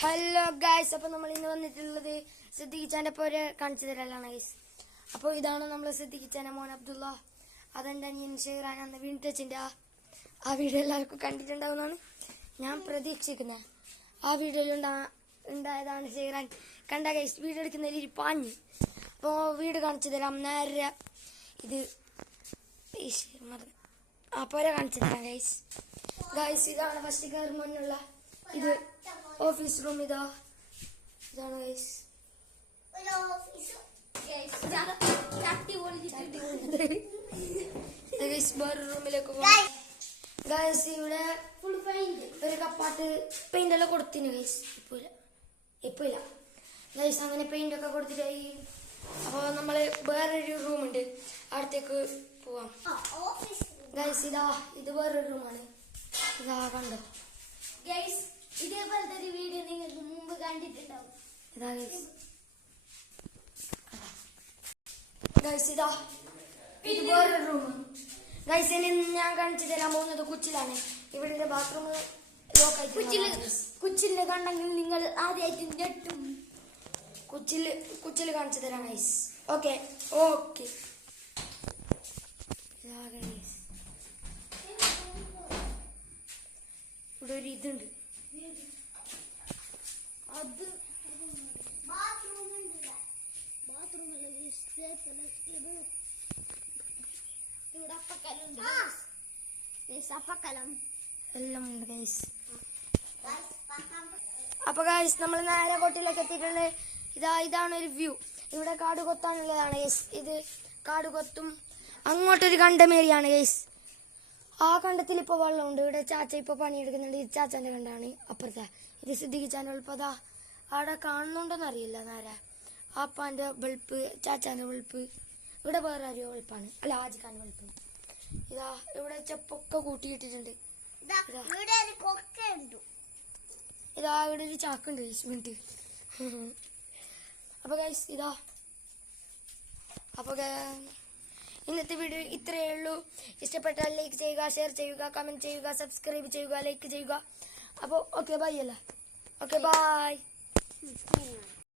Hello guys, അപ്പോൾ നമ്മൾ ഇന്ന് വന്നിട്ടുള്ളത് സിദ്ദിഖിച്ചാൻ്റെ പോരെ കാണിച്ചു തരലാണ് ഗൈസ്. അപ്പോൾ ഇതാണ് നമ്മൾ സിദ്ദിഖിച്ചാൻ്റെ മോൻ അബ്ദുള്ള, അതെൻ്റെ അനിയൻ ഷെയ്റാൻ. അന്ന് വിൻടച്ചിൻ്റെ ആ വീഡിയോ എല്ലാവർക്കും കണ്ടിട്ടുണ്ടാവുന്നതാണ് ഞാൻ പ്രതീക്ഷിക്കുന്നത്. ആ വീഡിയോയിൽ ഉണ്ടായതാണ് ഷെയ്റാൻ കണ്ട ഗൈസ്. വീഡിയോ എടുക്കുന്നതിൽ പാഞ്ഞ്. അപ്പോൾ വീട് കാണിച്ചു തരാം. നേരെ ഇത് ആ പോരെ കാണിച്ചു തരാം ഗൈസ്. ഇതാണ് ഫസ്റ്റ് കയറുമ്പോഴുള്ള ഇത് ഓഫീസ് റൂം. ഇതാണ് ഗൈസ്. വേറെ റൂമിലേക്ക് പോകാം ഗൈസ്. ഇവിടെ ഒരു കപ്പാട്ട് പെയിന്റ് എല്ലാം കൊടുത്തിന് ഗൈസ്. ഇപ്പൊ ഇല്ല ഗൈസ്. അങ്ങനെ പെയിന്റ് ഒക്കെ കൊടുത്തിട്ടായി. അപ്പോൾ നമ്മള് വേറൊരു റൂമുണ്ട്, അവിടത്തേക്ക് പോവാം ഗൈസ്. ഇത് വേറൊരു റൂമാണ്. ഇതാ കണ്ടോ ഗൈസ്, ഇതേപോലത്തെ ഒരു വീഡിയോ നിങ്ങൾക്ക് മുമ്പ് കണ്ടിട്ടുണ്ടാവും. ഇതാ ഗൈസ്. ഇത് വേറൊരു റൂം ഗൈസ്. ഇനി ഞാൻ കാണിച്ചു തരാൻ പോകുന്നത് കുച്ചിലാണ്. ഇവിടെ ബാത്റൂം കുച്ചിലിനെ കണ്ടെങ്കിൽ നിങ്ങൾ ആദ്യമായിട്ട് ഞെട്ടും. കുച്ചില് കാണിച്ചു തരാം ഗൈസ്. ഓക്കെ. ഇവിടെ ഒരു ഇതുണ്ട്. അത് അപ്പക്കലം എല്ലാം ഉണ്ട് ഗൈസ്. അപ്പൊ ഗൈസ്, നമ്മൾ നേരെ കൊട്ടിയിലേക്ക് എത്തിയിട്ടുള്ളത്. ഇതാണ് ഒരു വ്യൂ. ഇവിടെ കാട് കൊത്താനുള്ളതാണ് ഗൈസ്. ഇത് കാട് കൊത്തും. അങ്ങോട്ടൊരു കണ്ടമേരിയാണ് ഗൈസ്. ആ കണ്ടത്തിൽ ഇപ്പോൾ വെള്ളമുണ്ട്. ഇവിടെ ചാച്ച ഇപ്പോൾ പണിയെടുക്കുന്നുണ്ട്. ഇത് ചാച്ചാൻ്റെ കണ്ടാണ്. അപ്പുറത്തെ ഇത് സിദ്ദിഖിച്ചാൻ്റെ ബൾപ്പ്. അവിടെ കാണുന്നുണ്ടോന്ന് അറിയില്ല. നേരെ ആപ്പാൻ്റെ ബൾപ്പ്, ചാച്ചാൻ്റെ ബൾപ്പ്. ഇവിടെ വേറെ ആരോ ബൾപ്പാണ്. അല്ല, ആജിഖാൻ്റെ ബൾപ്പ്. ഇവിടെ ചെപ്പൊക്കെ കൂട്ടിയിട്ടിട്ടുണ്ട്. ഇവിടെ ഒരു ചാക്കുണ്ട് ഗൈസ്. മിനിറ്റ്. അപ്പൊ ഗൈസ് അപ്പൊ ഇന്നത്തെ വീഡിയോ ഇത്രയേ ഉള്ളൂ. ഇഷ്ടപ്പെട്ടാൽ ലൈക്ക് ചെയ്യുക, ഷെയർ ചെയ്യുക, കമന്റ് ചെയ്യുക, സബ്സ്ക്രൈബ് ചെയ്യുക, ലൈക്ക് ചെയ്യുക. അപ്പോൾ ഓക്കെ ബൈ. Okay bye.